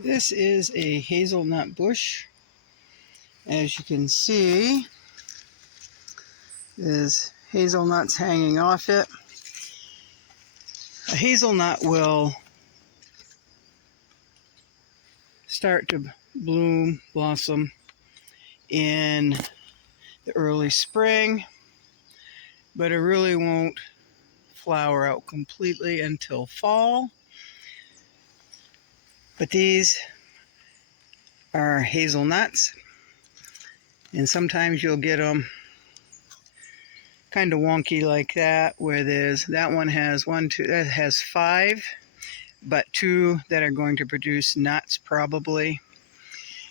This is a hazelnut bush. As you can see, there's hazelnuts hanging off it. A hazelnut will start to bloom, blossom in the early spring, but it really won't flower out completely until fall. But these are hazelnuts, and sometimes you'll get them kind of wonky like that, where there's that one has that has 5, but 2 that are going to produce nuts probably.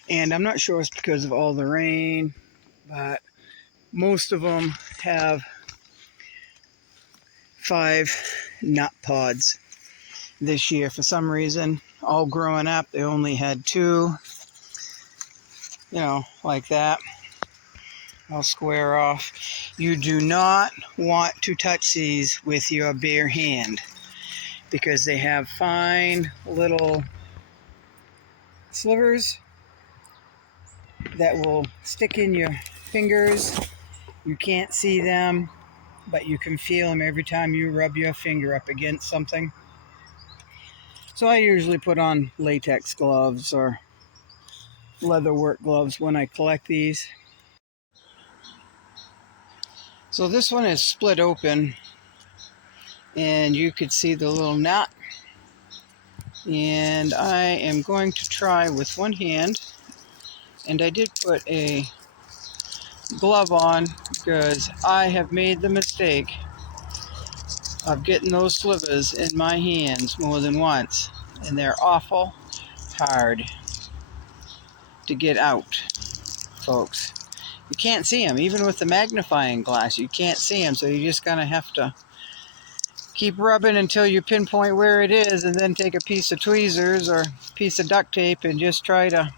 And I'm not sure it's because of all the rain, but most of them have 5 nut pods this year for some reason. All growing up, they only had 2, you know, like that. I'll square off. You do not want to touch these with your bare hand because they have fine little slivers that will stick in your fingers. You can't see them, but you can feel them every time you rub your finger up against something. So I usually put on latex gloves or leather work gloves when I collect these. So this one is split open, and you could see the little nut. And I am going to try with one hand, and I did put a glove on because I have made the mistake of getting those slivers in my hands more than once, and they're awful hard to get out, folks. You can't see them, even with the magnifying glass. You can't see them, so you just gonna have to keep rubbing until you pinpoint where it is, and then take a piece of tweezers or a piece of duct tape and just try to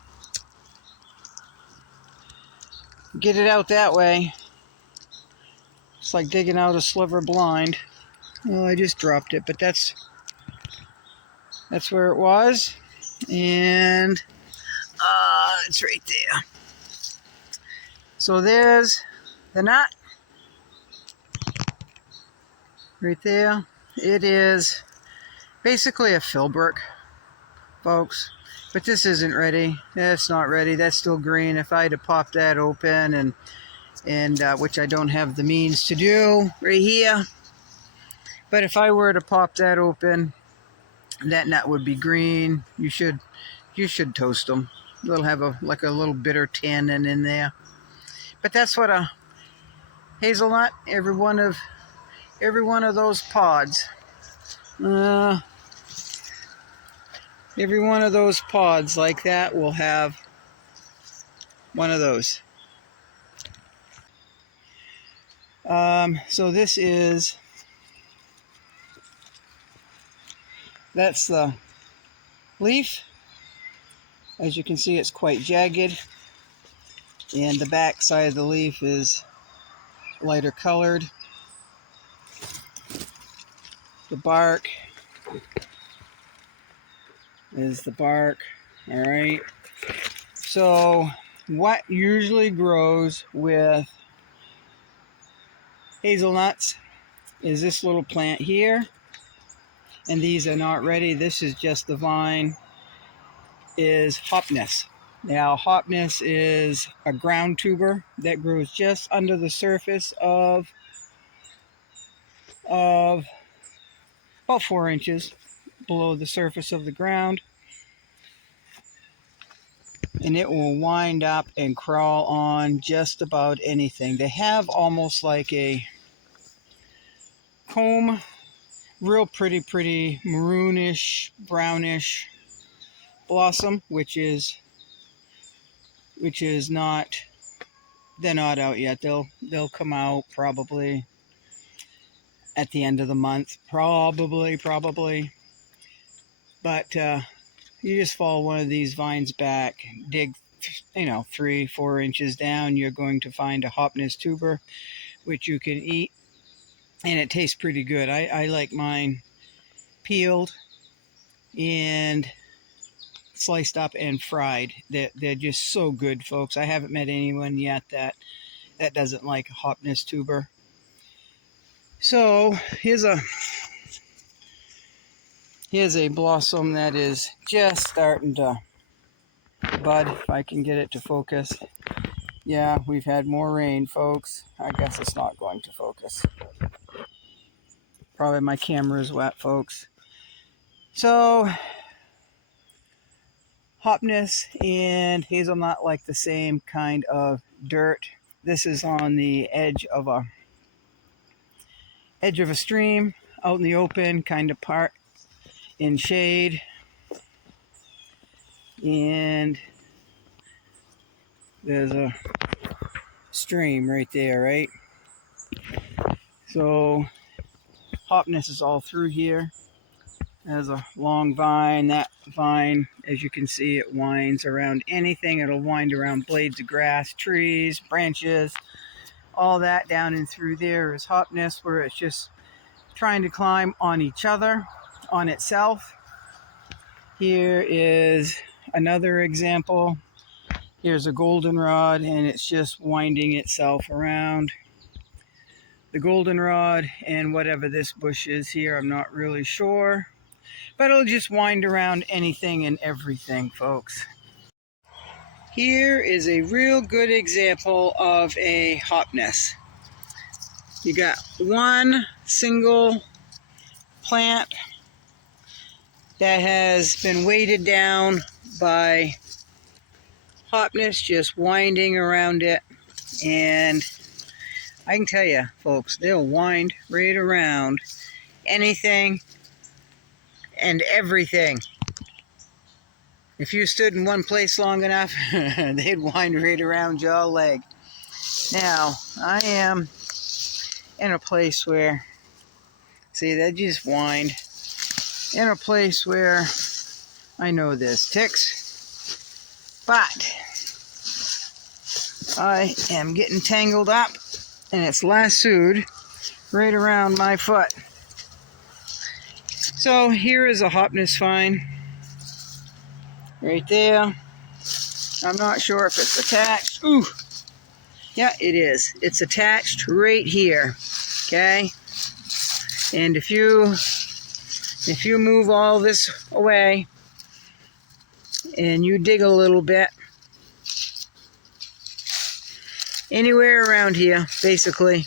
get it out that way. It's like digging out a sliver blind. Well, I just dropped it, but that's where it was, and it's right there. So there's the nut right there. It is basically a filbert, folks, but this isn't ready. That's not ready. That's still green. If I had to pop that open, and which I don't have the means to do right here, but if I were to pop that open, that nut would be green. You should toast them. They'll have like a little bitter tannin in there. But that's what a hazelnut, every one of those pods, every one of those pods like that will have one of those. So that's the leaf. As you can see, it's quite jagged, and the back side of the leaf is lighter colored. The bark is the bark. All right. So what usually grows with hazelnuts is this little plant here, and these are not ready. This is just the vine, is Hopniss. Now, Hopniss is a ground tuber that grows just under the surface of about 4 inches below the surface of the ground. and it will wind up and crawl on just about anything. They have almost like a comb, real pretty maroonish, brownish blossom, which is not, they're not out yet. They'll come out probably at the end of the month, probably. But you just follow one of these vines back, dig 3-4 inches down, you're going to find a Hopniss tuber, which you can eat, and it tastes pretty good. I like mine peeled and sliced up and fried. They're just so good, folks. I haven't met anyone yet that doesn't like a Hopniss tuber. So here's a blossom that is just starting to bud, if I can get it to focus. Yeah, we've had more rain, folks. I guess it's not going to focus. Probably my camera is wet, folks. So Hopniss and hazelnut like the same kind of dirt. This is on the edge of a stream, out in the open, kind of part in shade. And there's a stream right there, right? So Hopniss is all through here. There's a long vine. That vine, as you can see, it winds around anything. It'll wind around blades of grass, trees, branches, all that. Down and through there is Hopniss, where it's just trying to climb on each other, on itself. Here is another example. Here's a goldenrod, and it's just winding itself around the goldenrod and whatever this bush is here. I'm not really sure, but it'll just wind around anything and everything, folks. Here is a real good example of a Hopniss. You got one single plant that has been weighted down by Hopniss, just winding around it. And I can tell you, folks, they'll wind right around anything and everything. If you stood in one place long enough, they'd wind right around your leg. Now, I am in a place where, see, they just wind. In a place where I know there's ticks, but I am getting tangled up, and it's lassoed right around my foot. So here is a Hopniss vine right there. I'm not sure if it's attached. Ooh, yeah, it is. It's attached right here. Okay, and if you move all this away and you dig a little bit, anywhere around here, basically,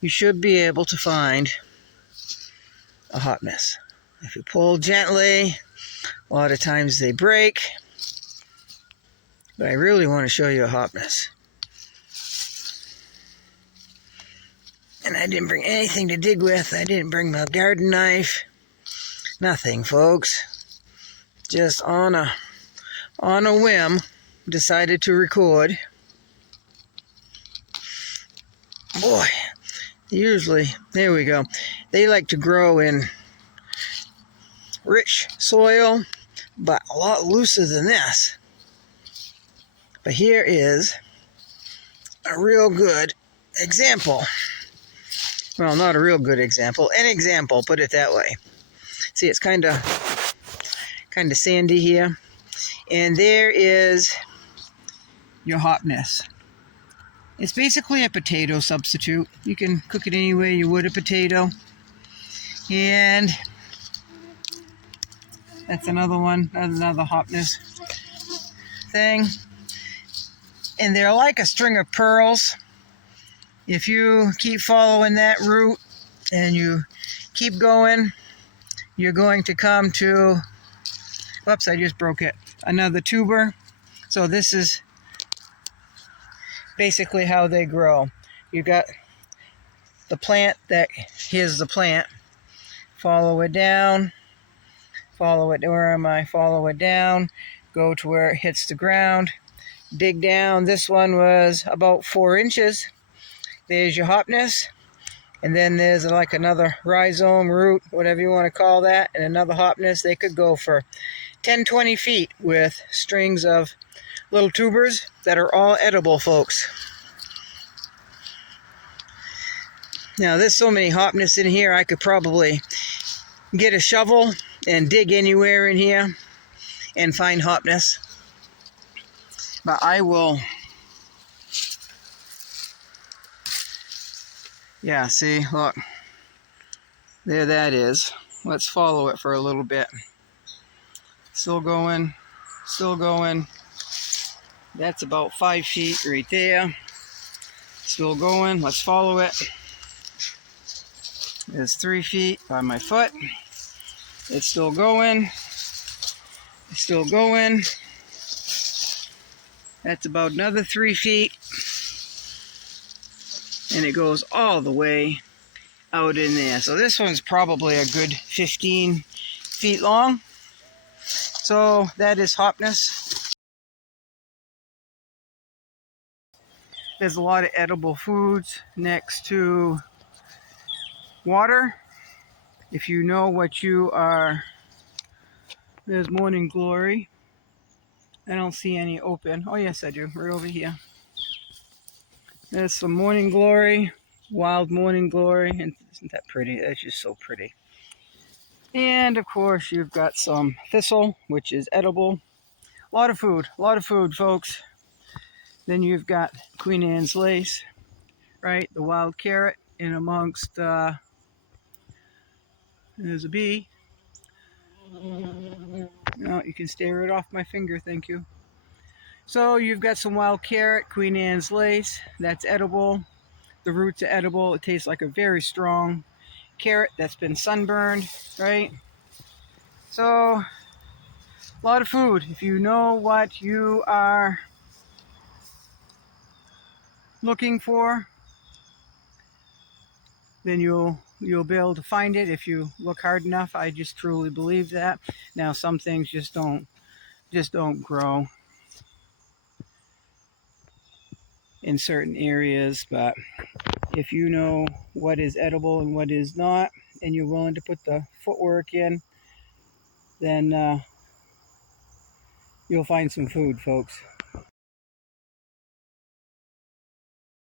you should be able to find a Hopniss. If you pull gently, a lot of times they break, but I really want to show you a Hopniss. And I didn't bring anything to dig with. I didn't bring my garden knife. Nothing, folks. Just on a whim, decided to record. Boy, usually, there we go. They like to grow in rich soil, but a lot looser than this. But here is a real good example. Well, not a real good example. An example, put it that way. See, it's kind of sandy here. And there is your Hopniss. It's basically a potato substitute. You can cook it any way you would a potato. And that's another one, another Hopniss thing. And they're like a string of pearls. If you keep following that route and you keep going, you're going to come to, whoops, I just broke it, another tuber. So this is basically how they grow. You got the plant that, here's the plant. Follow it down. Follow it, where am I? Follow it down. Go to where it hits the ground. Dig down. This one was about 4 inches. There's your Hopniss. And then there's like another rhizome, root, whatever you want to call that, and another Hopniss. They could go for 10, 20 feet with strings of little tubers that are all edible, folks. Now, there's so many Hopniss in here, I could probably get a shovel and dig anywhere in here and find Hopniss. But I will... Yeah, see, look. There that is. Let's follow it for a little bit. Still going. Still going. That's about 5 feet right there. Still going. Let's follow it. It's 3 feet by my foot. It's still going. It's still going. That's about another 3 feet. And it goes all the way out in there. So this one's probably a good 15 feet long. So that is Hopniss. There's a lot of edible foods next to water. If you know what you are... There's Morning Glory. I don't see any open. Oh yes, I do. Right over here. There's some Morning Glory, wild Morning Glory, and isn't that pretty? That's just so pretty. And of course, you've got some thistle, which is edible. A lot of food, folks. Then you've got Queen Anne's lace, right? The wild carrot, in amongst. There's a bee. No, you can stare it off my finger. Thank you. So you've got some wild carrot, Queen Anne's lace, that's edible. The roots are edible. It tastes like a very strong carrot that's been sunburned, right? So, a lot of food. If you know what you are looking for, then you'll be able to find it if you look hard enough. I just truly believe that. Now, some things just don't grow in certain areas, but if you know what is edible and what is not, and you're willing to put the footwork in, then you'll find some food, folks.